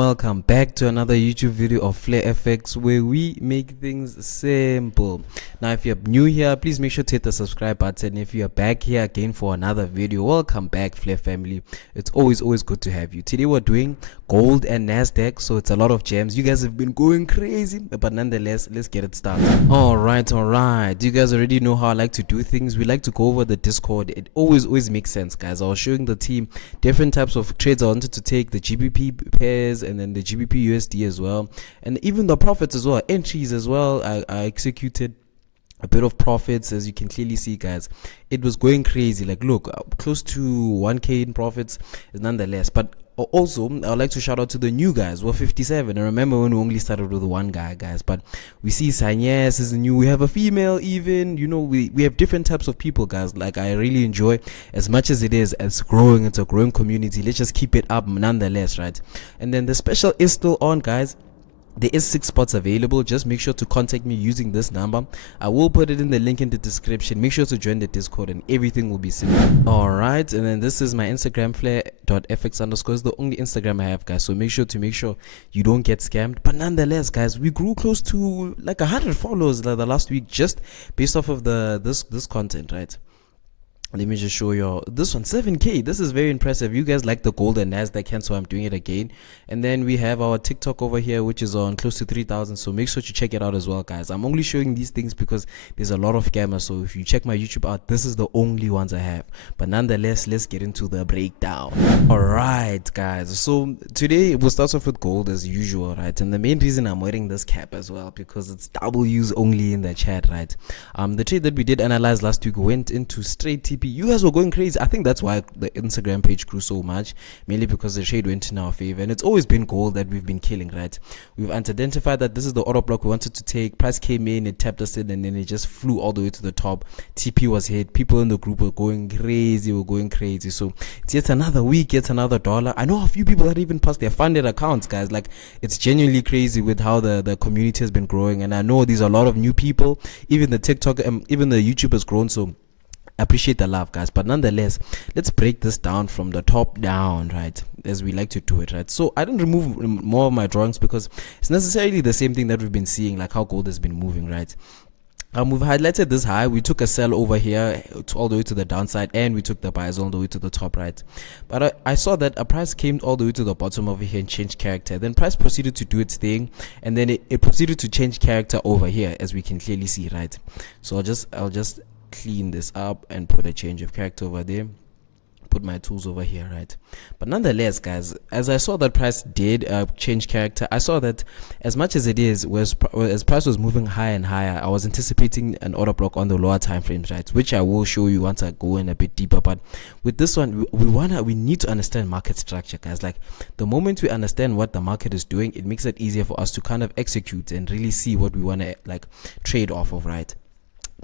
welcome back to another YouTube video of Flare FX, where we make things simple. Now if you're new here, please make sure to hit the subscribe button. If you're back here again for another video, welcome back, Flare family. It's always good to have you. Today we're doing gold and Nasdaq, so it's a lot of gems. You guys have been going crazy, but nonetheless, let's get it started. All right. You guys already know how I like to do things. We like to go over the Discord. It always makes sense, guys. I was showing the team different types of trades I wanted to take, the GBP pairs and then the GBP USD as well, and even the profits as well, entries as well. I executed a bit of profits, as you can clearly see, guys. It was going crazy. Like, look, close to 1k in profits is nonetheless. But also, I would like to shout out to the new guys. We're 57. I remember when we only started with one guy, guys. But we see Sanyas is new. We have a female, even. You know, we have different types of people, guys. Like, I really enjoy, as much as it is, it's growing. It's a growing community. Let's just keep it up nonetheless, right? And then the special is still on, guys. There is 6 spots available. Just make sure to contact me using this number. I will put it in the link in the description. Make sure to join the Discord and everything will be simple. Alright, and then this is my Instagram, flare.fx_. It's the only Instagram I have, guys, so make sure you don't get scammed. But nonetheless, guys, we grew close to like 100 followers the last week, just based off of this content, right? Let me just show you this one, 7k. This is very impressive. You guys like the gold and Nasdaq, hence why I'm doing it again. And then we have our TikTok over here, which is on close to 3,000. So make sure to check it out as well, guys. I'm only showing these things because there's a lot of scammers. So if you check my YouTube out, this is the only ones I have. But nonetheless, let's get into the breakdown. All right, guys. So today we'll start off with gold as usual, right? And the main reason I'm wearing this cap as well, because it's W's only in the chat, right? The trade that we did analyze last week went into straight TP. You guys were going crazy. I think that's why the Instagram page grew so much, mainly because the trade went in our favor. And it's always been gold that we've been killing, right? We've identified that this is the order block we wanted to take. Price came in, it tapped us in, and then it just flew all the way to the top. TP was hit. People in the group were going crazy. So it's yet another week, yet another dollar. I know a few people that even passed their funded accounts, guys. Like, it's genuinely crazy with how the community has been growing. And I know there's a lot of new people. Even the TikTok, even the YouTube has grown. So appreciate the love, guys. But nonetheless, let's break this down from the top down, right, as we like to do it, right? So I don't remove more of my drawings because it's necessarily the same thing that we've been seeing, like how gold has been moving, right? We've highlighted this high. We took a sell over here all the way to the downside, and we took the buys all the way to the top, right? But I saw that a price came all the way to the bottom over here and changed character. Then price proceeded to do its thing, and then it proceeded to change character over here, as we can clearly see, right? So I'll just clean this up and put a change of character over there, put my tools over here, right? But nonetheless, guys, as I saw that price did change character, I saw that as much as it is, as price was moving higher and higher, I was anticipating an order block on the lower time frames, right, which I will show you once I go in a bit deeper. But with this one, we need to understand market structure, guys. Like, the moment we understand what the market is doing, it makes it easier for us to kind of execute and really see what we want to like trade off of, right?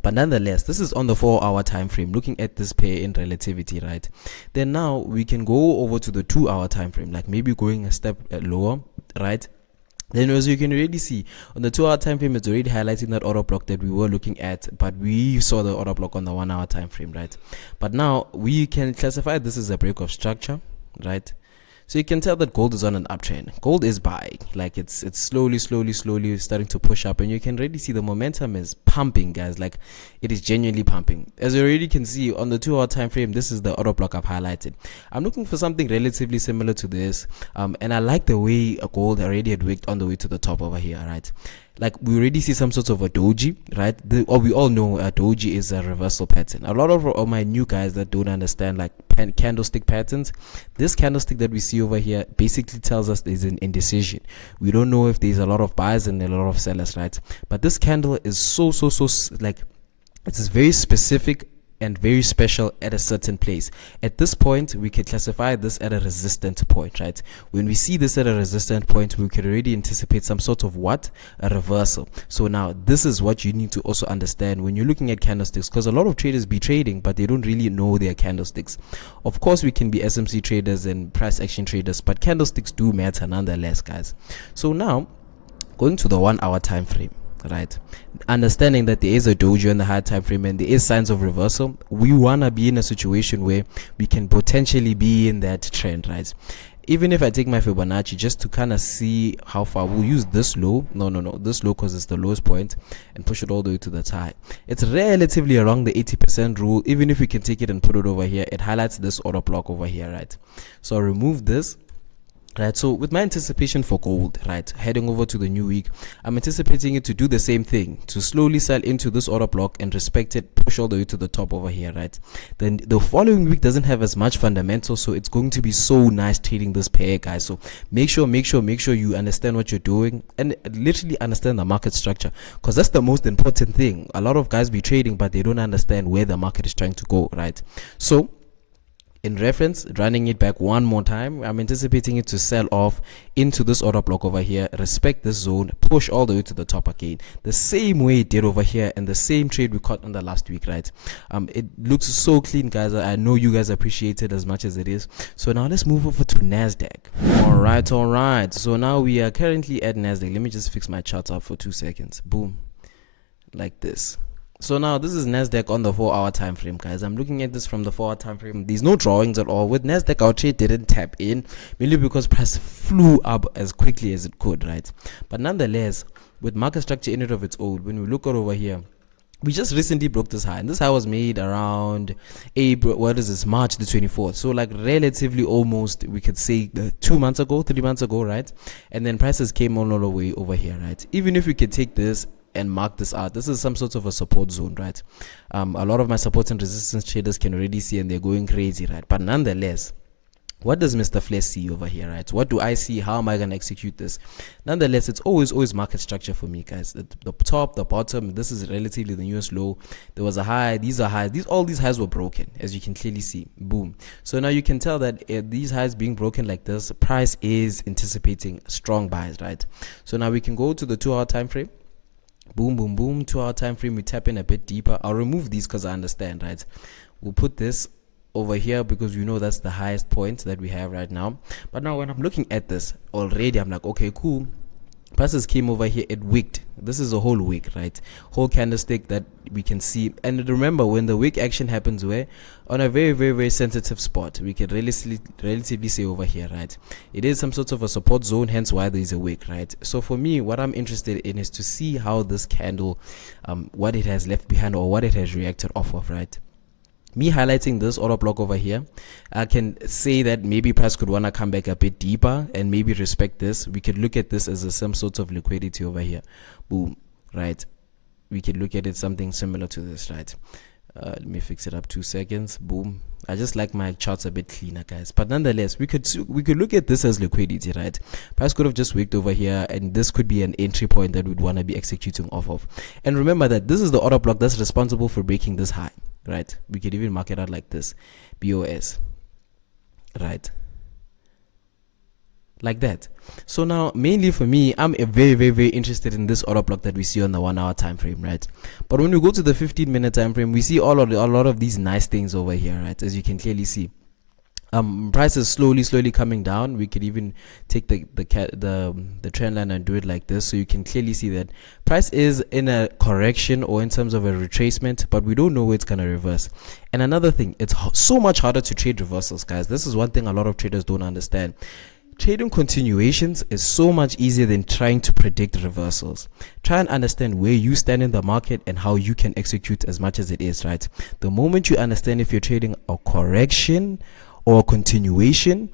But nonetheless, this is on the 4-hour time frame, looking at this pair in relativity, right? Then now we can go over to the 2-hour time frame, like maybe going a step lower, right? Then, as you can already see on the 2-hour time frame, it's already highlighting that order block that we were looking at, but we saw the order block on the 1-hour time frame, right? But now we can classify this as a break of structure, right? So you can tell that gold is on an uptrend. Gold is buying, like it's slowly starting to push up, and you can already see the momentum is pumping, guys. Like, it is genuinely pumping. As you already can see on the 2-hour time frame, this is the order block I've highlighted. I'm looking for something relatively similar to this, and I like the way gold already had wicked on the way to the top over here, right? Like, we already see some sort of a doji, right? We all know a doji is a reversal pattern. A lot of my new guys that don't understand like candlestick patterns, this candlestick that we see over here basically tells us there's an indecision. We don't know if there's a lot of buyers and a lot of sellers, right? But this candle is so like, it's very specific and very special at a certain place. At this point, we can classify this at a resistant point, right? When we see this at a resistant point, we can already anticipate some sort of a reversal. So now this is what you need to also understand when you're looking at candlesticks, because a lot of traders be trading, but they don't really know their candlesticks. Of course, we can be SMC traders and price action traders, but candlesticks do matter nonetheless, guys. So now, going to the 1-hour time frame, right? Understanding that there is a dojo in the high time frame and there is signs of reversal, we want to be in a situation where we can potentially be in that trend, right? even if I take my Fibonacci just to kind of see how far, we'll use this low, this low because it's the lowest point, and push it all the way to the high. It's relatively around the 80% rule. Even if we can take it and put it over here, it highlights this order block over here, right? So I'll remove this. Right, so with my anticipation for gold, right, heading over to the new week, I'm anticipating it to do the same thing, to slowly sell into this order block and respect it, push all the way to the top over here, right? Then the following week doesn't have as much fundamental, so it's going to be so nice trading this pair, guys. So make sure you understand what you're doing and literally understand the market structure, because that's the most important thing. A lot of guys be trading, but they don't understand where the market is trying to go, right? So in reference, running it back one more time, I'm anticipating it to sell off into this order block over here, respect this zone, push all the way to the top again, the same way it did over here, and the same trade we caught on the last week, right? It looks so clean, guys. I know you guys appreciate it as much as it is. So now let's move over to Nasdaq. All right. So now we are currently at Nasdaq. Let me just fix my chart up for 2 seconds. Boom, like this. So now this is Nasdaq on the 4-hour time frame, guys. I'm looking at this from the 4-hour time frame. There's no drawings at all. With Nasdaq, our trade didn't tap in, mainly because price flew up as quickly as it could, right? But nonetheless, with market structure in and of its own, when we look at over here, we just recently broke this high, and this high was made around March the 24th. So like relatively almost, we could say 3 months ago, right? And then prices came on all the way over here, right? Even if we could take this and mark this out, this is some sort of a support zone, right? A lot of my support and resistance traders can already see, and they're going crazy, right? But nonetheless, what does Mr. Flair see over here, right? What do I see? How am I going to execute this? Nonetheless, it's always market structure for me, guys. The top, the bottom, this is relatively the newest low. There was a high, these are highs. All these highs were broken, as you can clearly see. Boom. So now you can tell that these highs being broken like this, price is anticipating strong buys, right? So now we can go to the 2-hour time frame. Boom, 2-hour time frame. We tap in a bit deeper. I'll remove these because I understand, right? We'll put this over here because we know that's the highest point that we have right now. But now when I'm looking at this already, I'm like, okay, cool. Prices came over here, it wicked. This is a whole wick, right? Whole candlestick that we can see. And remember, when the wick action happens, where on a very sensitive spot, we can relatively say over here, right? It is some sort of a support zone, hence why there is a wick, right? So for me, what I'm interested in is to see how this candle, what it has left behind or what it has reacted off of, right? Me highlighting this order block over here, I can say that maybe price could want to come back a bit deeper and maybe respect this. We could look at this as some sort of liquidity over here. Boom, right? We could look at it something similar to this, right? Let me fix it up 2 seconds. Boom. I just like my charts a bit cleaner, guys. But nonetheless, we could look at this as liquidity, right? Price could have just wicked over here, and this could be an entry point that we'd want to be executing off of. And remember that this is the order block that's responsible for breaking this high, right? We could even mark it out like this, BOS, right? Like that. So now mainly for me, I'm very interested in this order block that we see on the 1-hour time frame, right? But when we go to the 15-minute time frame, we see a lot of these nice things over here, right? As you can clearly see, price is slowly coming down. We could even take the trend line and do it like this, so you can clearly see that price is in a correction or in terms of a retracement, but we don't know where it's gonna reverse. And another thing, it's so much harder to trade reversals, guys. This is one thing a lot of traders don't understand. Trading continuations is so much easier than trying to predict reversals. Try and understand where you stand in the market and how you can execute as much as it is, right? The moment you understand if you're trading a correction or a continuation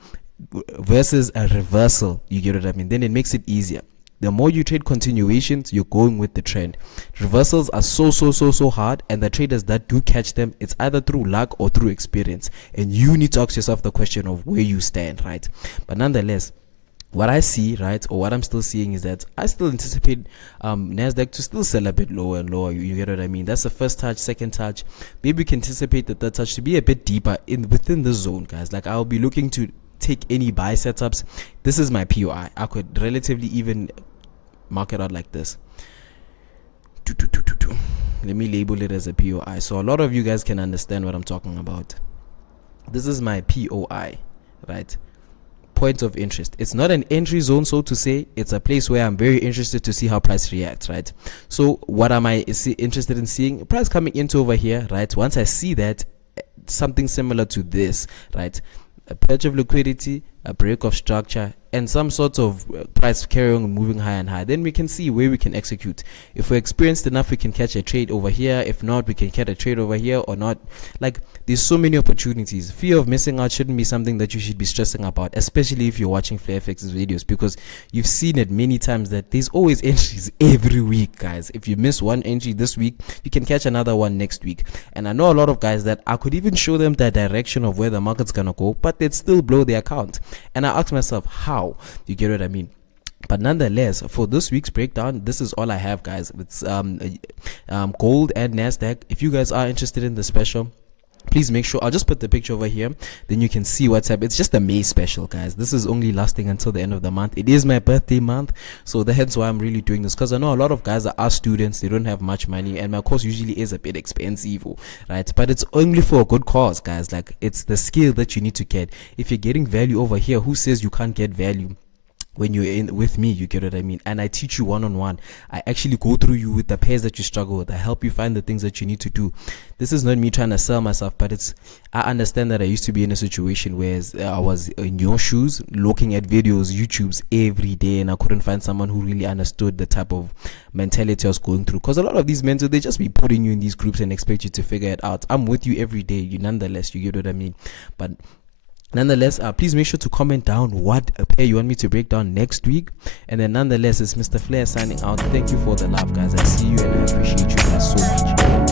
versus a reversal, you get what I mean, then it makes it easier. The more you trade continuations, you're going with the trend. Reversals are so hard, and the traders that do catch them, it's either through luck or through experience. And you need to ask yourself the question of where you stand, right? But nonetheless, what I see, right, or what I'm still seeing is that I still anticipate Nasdaq to still sell a bit lower and lower. You get what I mean? That's the first touch, second touch. Maybe we can anticipate the third touch to be a bit deeper within the zone, guys. Like, I'll be looking to take any buy setups. This is my POI. I could relatively even mark it out like this. Let me label it as a POI so a lot of you guys can understand what I'm talking about. This is my POI, right? Point of interest. It's not an entry zone, so to say. It's a place where I'm very interested to see how price reacts, right? So what am I interested in seeing? Price coming into over here, right? Once I see that, something similar to this, right? A patch of liquidity, a break of structure, and some sort of price carry on moving higher and higher, then we can see where we can execute. If we're experienced enough, we can catch a trade over here. If not, we can catch a trade over here or not. Like, there's so many opportunities. Fear of missing out shouldn't be something that you should be stressing about, especially if you're watching FlareFX's videos, because you've seen it many times that there's always entries every week, guys. If you miss one entry this week, you can catch another one next week. And I know a lot of guys that I could even show them the direction of where the market's gonna go, but they'd still blow their account. And I ask myself, how? You get what I mean? But nonetheless, for this week's breakdown, this is all I have, guys. It's gold and Nasdaq. If you guys are interested in the special, please make sure, I'll just put the picture over here, then you can see what's up. It's just a May special, guys. This is only lasting until the end of the month. It is my birthday month, so that's why I'm really doing this, because I know a lot of guys are students, they don't have much money, and my course usually is a bit expensive, right? But it's only for a good cause, guys. Like, it's the skill that you need to get. If you're getting value over here, who says you can't get value when you're in with me? You get what I mean? And I teach you one-on-one. I actually go through you with the pairs that you struggle with. I help you find the things that you need to do. This is not me trying to sell myself, but I understand that I used to be in a situation where I was in your shoes, looking at videos, YouTubes every day, and I couldn't find someone who really understood the type of mentality I was going through. Because a lot of these mentors, they just be putting you in these groups and expect you to figure it out. I'm with you every day. Nonetheless, you get what I mean? But nonetheless, please make sure to comment down what pair you want me to break down next week. And then nonetheless, it's Mr. Flair signing out. Thank you for the love, guys. I see you and I appreciate you guys so much.